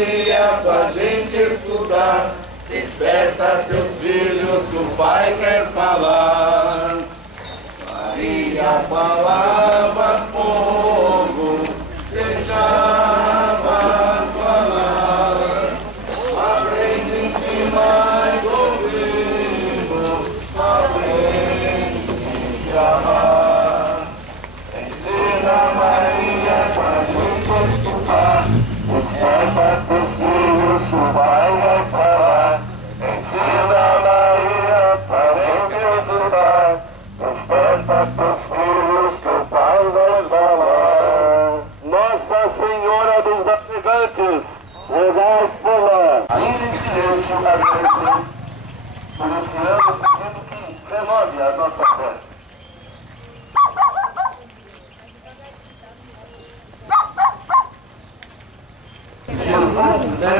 Maria, pra gente estudar. Desperta teus filhos que o Pai quer falar. Maria falava pouco, deixava falar. Aprende, ensina e ouvimos, aprende e amar. Ensina Maria pra gente estudar. Desperta teus filhos que o Pai vai falar. Ensina Maria pra gente estudar. Desperta teus filhos que o Pai vai falar. Nossa Senhora dos Navegantes, rogai por nós. Ainda em silêncio, agradecer por esse ano pedindo que renove a nossa fé.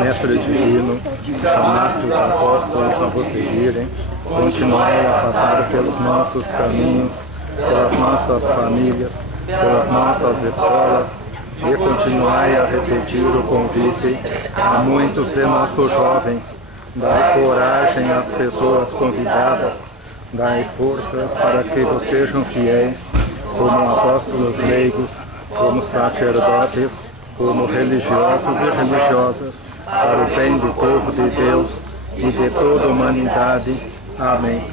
Mestre divino, chamaste os apóstolos a vos seguirem, continuai a passar pelos nossos caminhos, pelas nossas famílias, pelas nossas escolas, e continuai a repetir o convite a muitos de nossos jovens. Dai coragem às pessoas convidadas, dai forças para que vos sejam fiéis, como apóstolos leigos, como sacerdotes, como religiosos e religiosas, para o bem do povo de Deus e de toda a humanidade. Amém.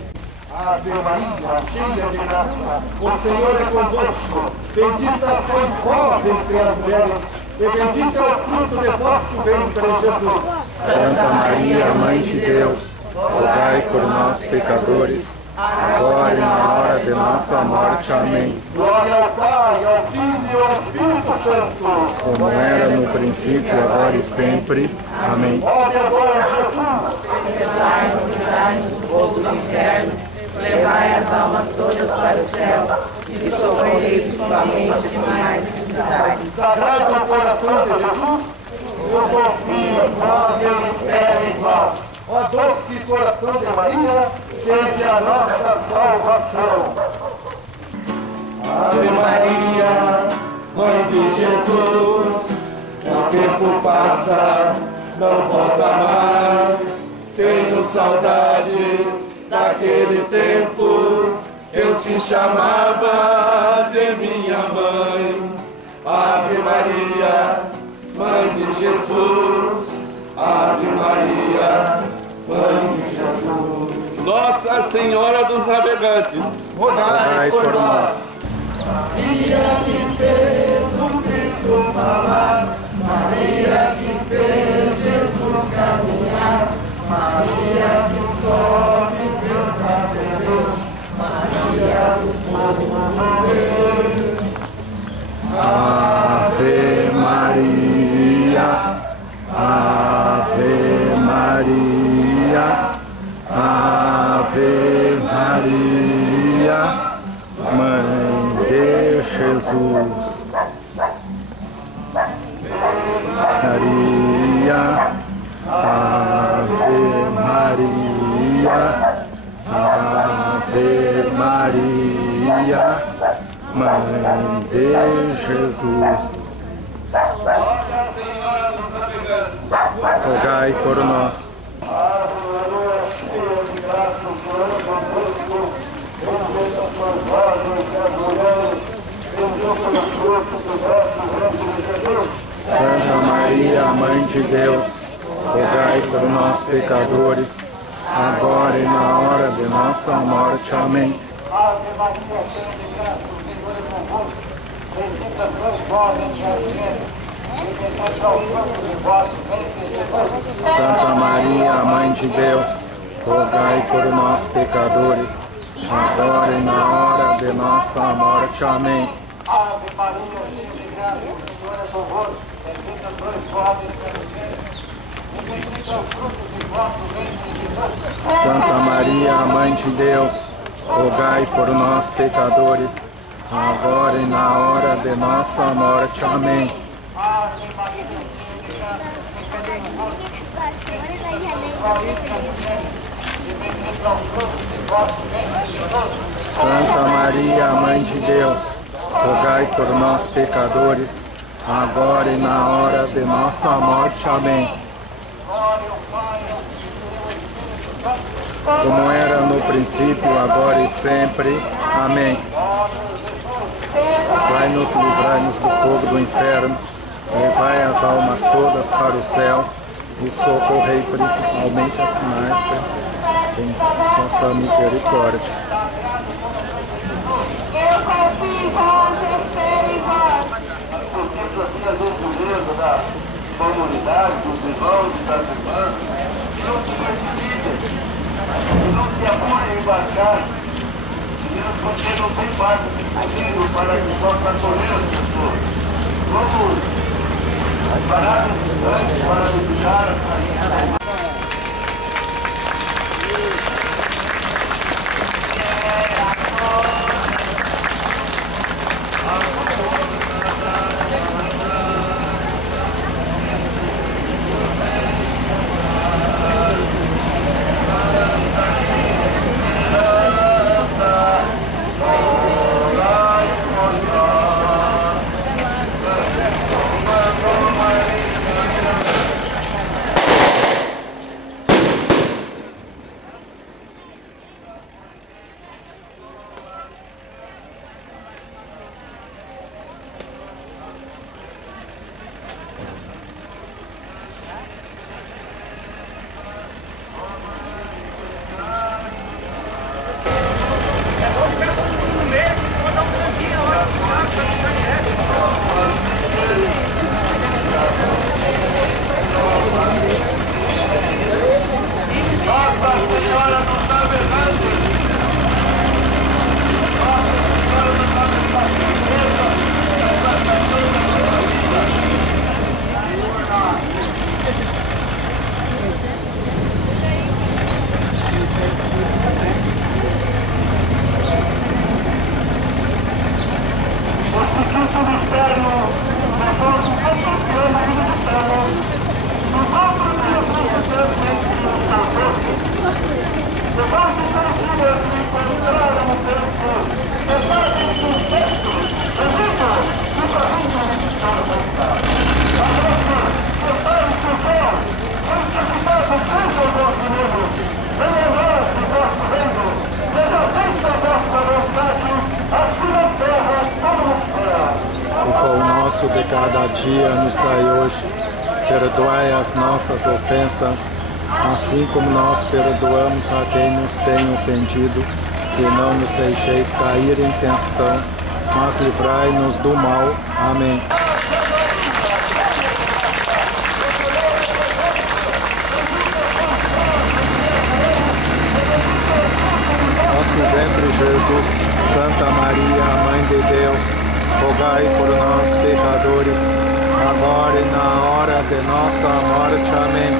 Ave Maria, cheia de graça, o Senhor é convosco. Bendita sois vós entre as mulheres, e bendito é o fruto de vosso ventre, Jesus. Santa Maria, Mãe de Deus, rogai por nós, pecadores, agora e na hora de nossa morte. Amém. Glória ao Pai, ao Filho e ao Espírito Santo, como era no princípio, agora e sempre. Amém. Glória a vós, Jesus. Perdoai-nos, livrai-nos do fogo do inferno, levai as almas todas para o céu e socorrei principalmente os que mais precisarem. Sagrado coração de Jesus, eu confio em vós e eu espero em vós. Ó doce coração de Maria, tende a nossa salvação. Ave Maria, Mãe de Jesus, o tempo passa, não volta mais. Tenho saudade daquele tempo, eu te chamava de minha mãe. Ave Maria, Mãe de Jesus, Ave Maria, Mãe de Jesus. Nossa Senhora dos Navegantes, rogai por nós. Maria que fez o Cristo falar, Maria que fez Jesus caminhar, Maria que sofre Deus pra ser Deus, Maria do povo morrer. Ave Maria, Ave Maria, Ave Maria, Mãe de Jesus. Maria, Ave Maria, Ave Maria, Mãe de Jesus. Rogai por nós. Santa Maria, Mãe de Deus, rogai por nós, pecadores, agora e na hora de nossa morte. Amém. Ave Maria, cheia de graça, o Senhor é convosco. Bendita sois vós entre as mulheres, e bendito é o fruto de vosso ventre, Jesus. Santa Maria, Mãe de Deus, rogai por nós, pecadores, agora e na hora de nossa morte. Amém. Ave Maria, cheia de graça, o Senhor é convosco. Bendita sois vós entre as mulheres, e bendito é o fruto de vosso ventre, Jesus. Santa Maria, Mãe de Deus, rogai por nós, pecadores, agora e na hora de nossa morte. Amém. Ave Maria, cheia de graça, o Senhor é convosco. Bendita sois vós entre as mulheres, e bendito é o fruto de vosso ventre, Jesus. Santa Maria, Mãe de Deus, rogai por nós, pecadores, agora e na hora de nossa morte. Amém. Como era no princípio, agora e sempre. Amém. Vai-nos, livrai-nos do fogo do inferno, levai as almas todas para o céu e socorrei principalmente as que mais precisam de vossa misericórdia. Eu confio com espero em vós. Eu sinto assim a gentileza da comunidade, dos irmãos e das irmãs, que não se precipidem, que não se apurem em embarcar, porque não tem barco disponível para que possa acolher as pessoas. Vamos parar esse instante para visitar a O pão nosso de cada dia nos dai hoje. Perdoai as nossas ofensas, assim como nós perdoamos a quem nos tem ofendido. E não nos deixeis cair em tentação, mas livrai-nos do mal. Amém. Nosso ventre, Jesus, Santa Maria, Mãe de Deus, rogai por nós, pecadores, agora e na hora de nossa morte. Amém.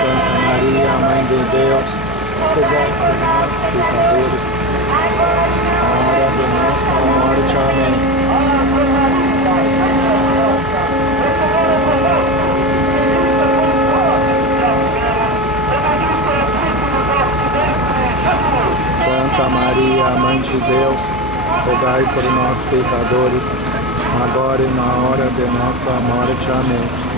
Santa Maria, Mãe de Deus, rogai por nós, pecadores, na hora de nossa morte. Amém. Santa Maria, Mãe de Deus, rogai por nós, pecadores, agora e na hora de nossa morte. Amém.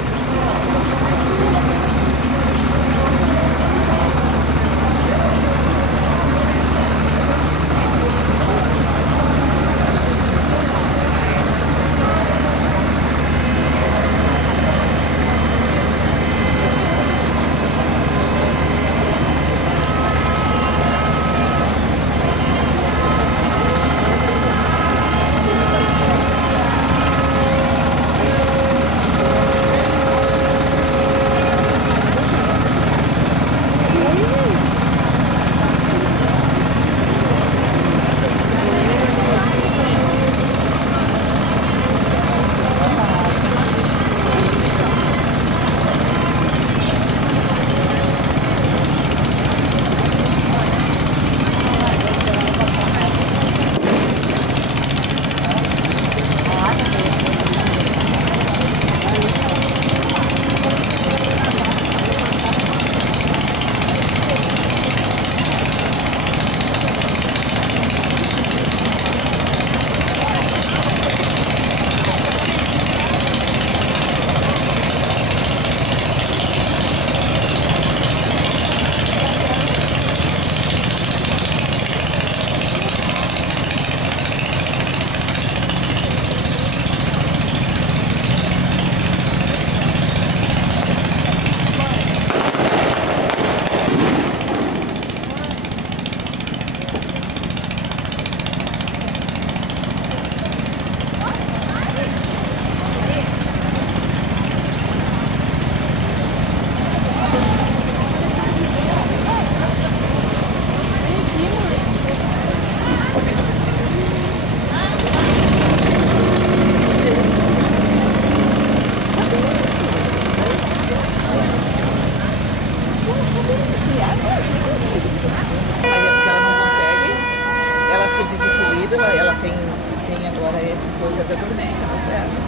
agora esse coisa da dormência nas pernas.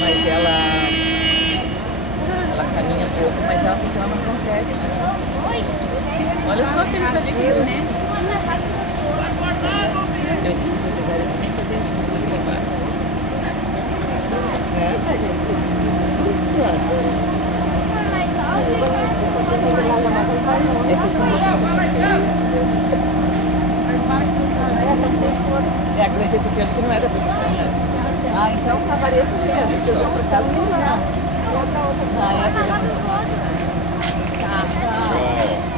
Mas ela caminha pouco, mas ela porque ela não consegue. Olha só aquele sabiquinho, né? Eu disse que eu tinha que fazer isso aqui embaixo. O que tu acha? É que eles estão é, a Gleice, esse aqui eu acho que não é da posição, né? Ah, então acabaria isso mesmo. Ah, é,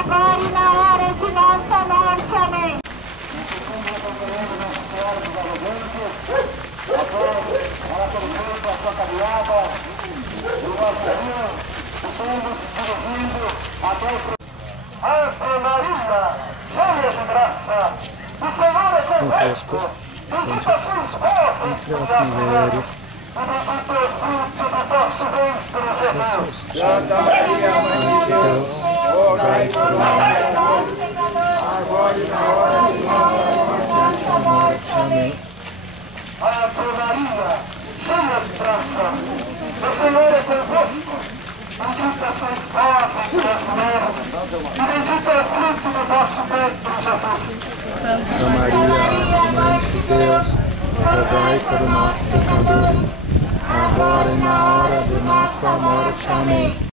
agora e na hora de nossa morte. Amém. Ave Maria, cheia de graça, o Senhor é Convosco, entre as mulheres, Santa Maria, Mãe de Deus, rogai por nós, agora e na hora de nossa morte. amém. Ave Maria, cheia de graça, o Senhor é convosco. Bendita sois vós entre as mulheres, e bendito é o fruto do vosso ventre, Jesus. Santa Maria, Mãe de Deus, rogai por nós, pecadores, agora e na hora de nossa morte. Amém.